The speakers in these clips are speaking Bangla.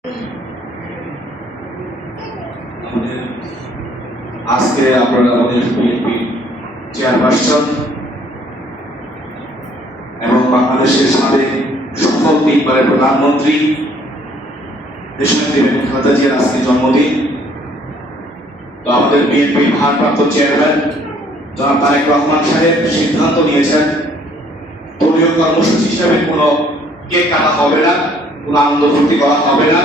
আজকে আপনারা আমাদের বিএনপি চেয়ারপারসন এবং বাংলাদেশের সাবেক সফল তিনবারের প্রধানমন্ত্রী দেশনেত্রী বেগম খালেদা জিয়ার আজকে জন্মদিন। তো আমাদের বিএনপির ভারপ্রাপ্ত চেয়ারম্যান জনাব তারেক রহমান সাহেব সিদ্ধান্ত নিয়েছেন দলীয় কর্মসূচি হিসাবে কোনো কেক কাটা হবে না, কোনো আনন্দ ফুর্তি করা হবে না।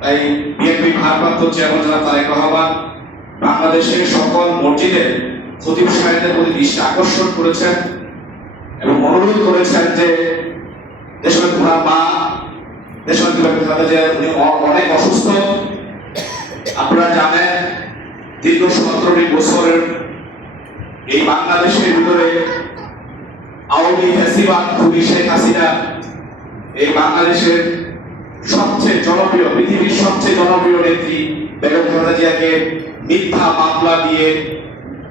তাই বিএনপির ভারপ্রাপ্ত চেয়ারম্যান জনাব তারেক রহমান বাংলাদেশের সকল মসজিদে খতিব সাহেবদের প্রতি দৃষ্টি আকর্ষণ করেছেন এবং অনুরোধ করেছেন যে দেশনেত্রী মা দেশনেত্রী বেগম খালেদা জিয়া উনি অনেক অসুস্থ। আপনারা জানেন দীর্ঘ 17 বছরের এই বাংলাদেশের ভিতরে আওয়ামী ফ্যাসিবাদ খুবই শেখ হাসিনা এই বাংলাদেশের সবচেয়ে জনপ্রিয়, পৃথিবীর সবচেয়ে জনপ্রিয় নেত্রী বেগম খালেদা জিয়াকে মিথ্যা মামলা দিয়ে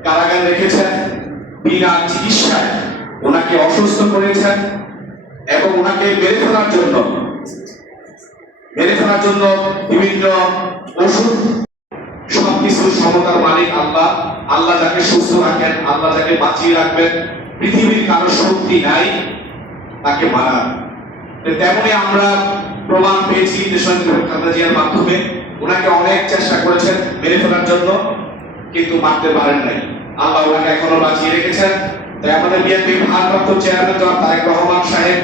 কারাগারে রেখেছেন, বিনা চিকিৎসায় ওনাকে অসুস্থ করেছেন এবং ওনাকে মেরে ফেলার জন্য বিভিন্ন ওষুধ, সবকিছুর সমতার মালিক আল্লাহ। আল্লাহ যাকে সুস্থ রাখেন, আল্লাহ যাকে বাঁচিয়ে রাখবেন, পৃথিবীর কারো শক্তি নাই তাকে মারার। তেমনি আমরা প্রমাণ পেয়েছি দেশনেত্রী বেগম খালেদা জিয়ার মাধ্যমে। ওনাকে অনেক চেষ্টা করেছেন মেরে ফেলার জন্য, কিন্তু মারতে পারেন নাই। আল্লাহ ওনাকে এখনো বাঁচিয়ে রেখেছেন। তাই আমাদের বিএনপির ভারপ্রাপ্ত চেয়ারম্যান জনাব তারেক রহমান সাহেব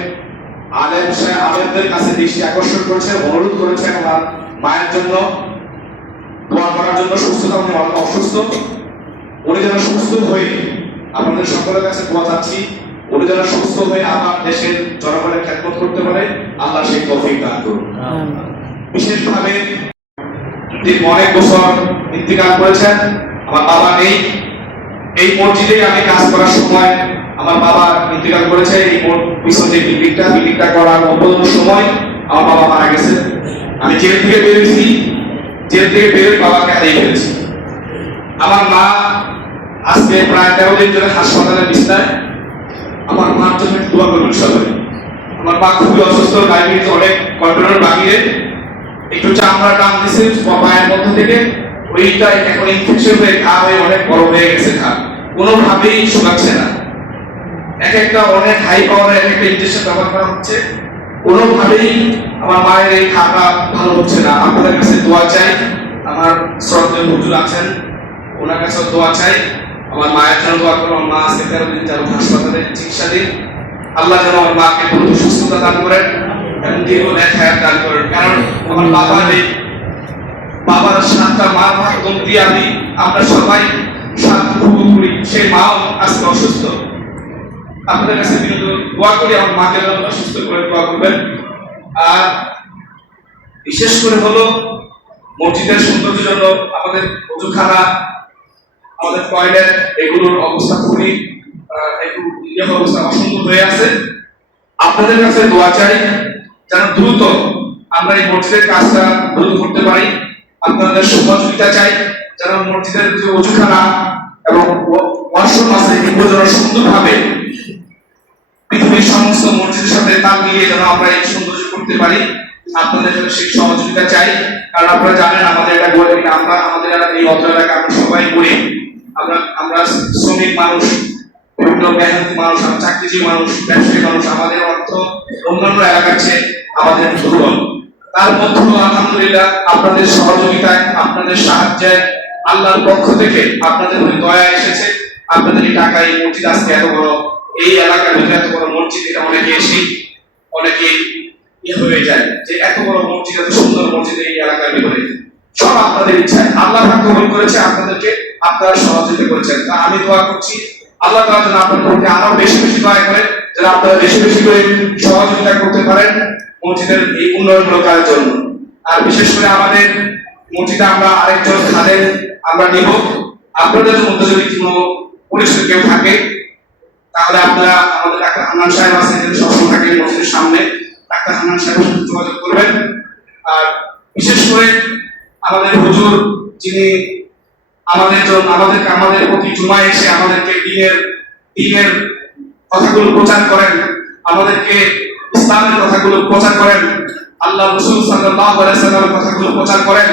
আলেমদের কাছে দৃষ্টি আকর্ষণ করেছেন, অনুরোধ করেছেন ওনার মায়ের জন্য দোয়া করার জন্য। সুস্থতা, উনি অনেক অসুস্থ, উনি যেন সুস্থ হয়ে, আপনাদের সকলের কাছে দোয়া চাচ্ছি, উনি যেন সুস্থ হয়ে আমার দেশের জনগণের খেদমত করতে পারে, আল্লাহ সেই তৌফিক দান করুন। বিশেষভাবে তিনি অনেক বছর ইন্তেকাল করেছেন। আমার বাবা নেই, এই মসজিদে আমি কাজ করার সময় আমার বাবা ইন্তেকাল করেছে। এই পিছনে বিল্ডিংটা করার অল্প সময় আমার বাবা মারা গেছে। আমি জেল থেকে বেরিয়েছি, জেল থেকে বেরোয় বাবাকে হারিয়ে ফেলেছি। আমার মা আজকে প্রায় 13 দিন ধরে হাসপাতালে বিছানায়। আমার মার জন্য দোয়া করবেন সবাই। আমার মা খুবই অসুস্থ, ডায়াবেটিস অনেক কন্ট্রোলের বাহিরে, একটু চামড়া টান দিছে পায়ের মধ্যে থেকে, ওইটা এখন ইনফেকশন হয়ে ঘা হয়ে অনেক বড় হয়ে গেছে। ঘা কোনোভাবেই শুকাচ্ছে না। একটা অনেক হাই পাওয়ারের একটা ইনজেকশন ব্যবহার করা হচ্ছে, কোনোভাবেই আমার মায়ের এই ঘাটা ভালো হচ্ছে না। আপনাদের কাছে দোয়া চাই, আমার শ্রদ্ধেয় হুজুর আছেন, ওনার কাছে দোয়া চাই। আমার মায়ের জন্য দোয়া করুন। আমার মা আজকে 13 দিন যাবত হাসপাতালে চিকিৎসাধীন। আল্লাহ যেন আমার মাকে দ্রুত সুস্থতা দান করেন এবং দীর্ঘ নেখায়াত দান করেন। কারণ আমার বাবা নেই, বাবার 7টা মা একদম দিয়াদি, আমরা সবাই 7 করি, সেই মাও আজকে অসুস্থ। আপনাদের কাছে দোয়া করি আমার মাকে যেন সুস্থ করে দোয়া করবেন। আর বিশেষ করে হলো মসজিদের সৌন্দর্যের জন্য আমাদের ওযুখানা, আমাদের টয়লেট, এগুলোর অবস্থা খুবই অবস্থা অসুন্দর হয়ে আছে। আপনাদের কাছে দোয়া চাই যেন দ্রুত আমরা এই মসজিদের কাজটা দ্রুত করতে পারি। আপনাদের সহযোগিতা চাই যেন মসজিদের যে ওযুখানা এবং ওয়াশরুম আছে এগুলো যেন সুন্দরভাবে পৃথিবীর সমস্ত মসজিদের সাথে তাল মিলিয়ে যেন আমরা এই সৌন্দর্য করতে পারি। আপনাদের সেই সহযোগিতা চাই। কারণ আপনারা জানেন আমাদের এটা গরিব, আমাদের এই অত্র এলাকা আমরা সবাই গরিব। আমরা শ্রমিক মানুষ, বিভিন্ন মেহনতি মানুষ, চাকরিজীবী মানুষ, ব্যবসায়ী মানুষ। আমাদের অর্থ অন্যান্য এলাকার চেয়ে আমাদের দুর্বল। তার মধ্যেও আলহামদুলিল্লাহ আপনাদের সহযোগিতায়, আপনাদের সাহায্যে, আল্লাহর পক্ষ থেকে আপনাদের দয়া এসেছে। আপনাদের এই টাকায় এই মসজিদ আজকে এত বড়, এই এলাকার ভিতরে এত বড় মসজিদ, এটা অনেকে এসে অনেকে হয়ে যায় যে এত বড় মসজিদ, এত সুন্দর মসজিদ এই এলাকার ভিতরে। সব আপনাদের ইচ্ছায় আল্লাহ কবুল করেছে, আপনাদেরকে আপনারা সহযোগিতা করেছেন। তা আমি দোয়া করছি আল্লাহ তাআলা যেন আপনাদেরকে আরো বেশি বেশি দয়া করে, যেন আপনারা বেশি বেশি করে সহযোগিতা করতে পারেন মসজিদের এই উন্নয়নমূলক কাজের জন্য। আর বিশেষ করে আমাদের মসজিদে আমরা আরেকজন খাদেম আমরা নিব। আপনাদের মধ্যে যদি কোনো পরিচিত কেউ থাকে তাহলে আপনারা আমাদের ডাক্তার হান্নান সাহেব আছেন, সবসময় থাকে মসজিদের সামনে, ডাক্তার হান্নান সাহেবের সাথে যোগাযোগ করবেন। আর বিশেষ করে আমাদের হুজুর যিনি আমাদের প্রতি জুমায় এসে আমাদেরকে দ্বীনের কথাগুলো প্রচার করেন, আমাদেরকে ইসলামের কথাগুলো প্রচার করেন, আল্লাহ রাসূল সাল্লাল্লাহু আলাইহি ওয়াসাল্লামের কথাগুলো প্রচার করেন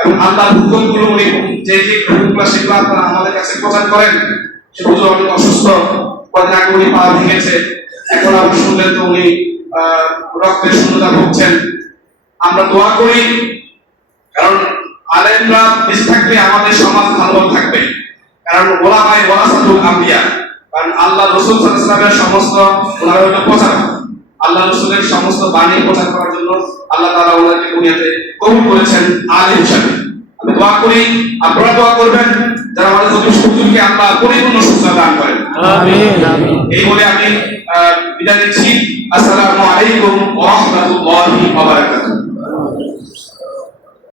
এবং আল্লাহর হুকুমগুলো উনি যে হুকুমগুলো সেগুলো আপনারা আমাদের কাছে প্রচার করেন। সে হুজুর অনেক অসুস্থ, কদিন আগে উনি পা ভেঙেছে, এখন আবার শুনলেন তো উনি রক্তের শূন্যতা ভুগছেন। আমরা দোয়া করি, কারণ আলেমরা বেঁচে থাকলে আমাদের সমাজ ভালো থাকবে। কারণ ওলামায়ে ওয়ারাসাতুল আম্বিয়া, কারণ আল্লাহ রাসূল সাল্লাল্লাহু আলাইহি ওয়াসাল্লামের সমস্ত ওনারা হলো প্রচারক। আল্লাহ রাসূলের সমস্ত বাণী প্রচার করার জন্য আল্লাহ তাআলা ওনাকে দুনিয়াতে কবুল করেছেন আলেম হিসেবে। আমি দোয়া করি, আপনারা দোয়া করবেন যারা আমাদের হুজুরকে আল্লাহ পরিপূর্ণ সুস্থতা দান করেন। আমিন। এই বলে আমি বিদায় নিচ্ছি। আসসালামু আলাইকুম ওয়া রাহমাতুল্লাহি ওয়া বারাকাতুহু।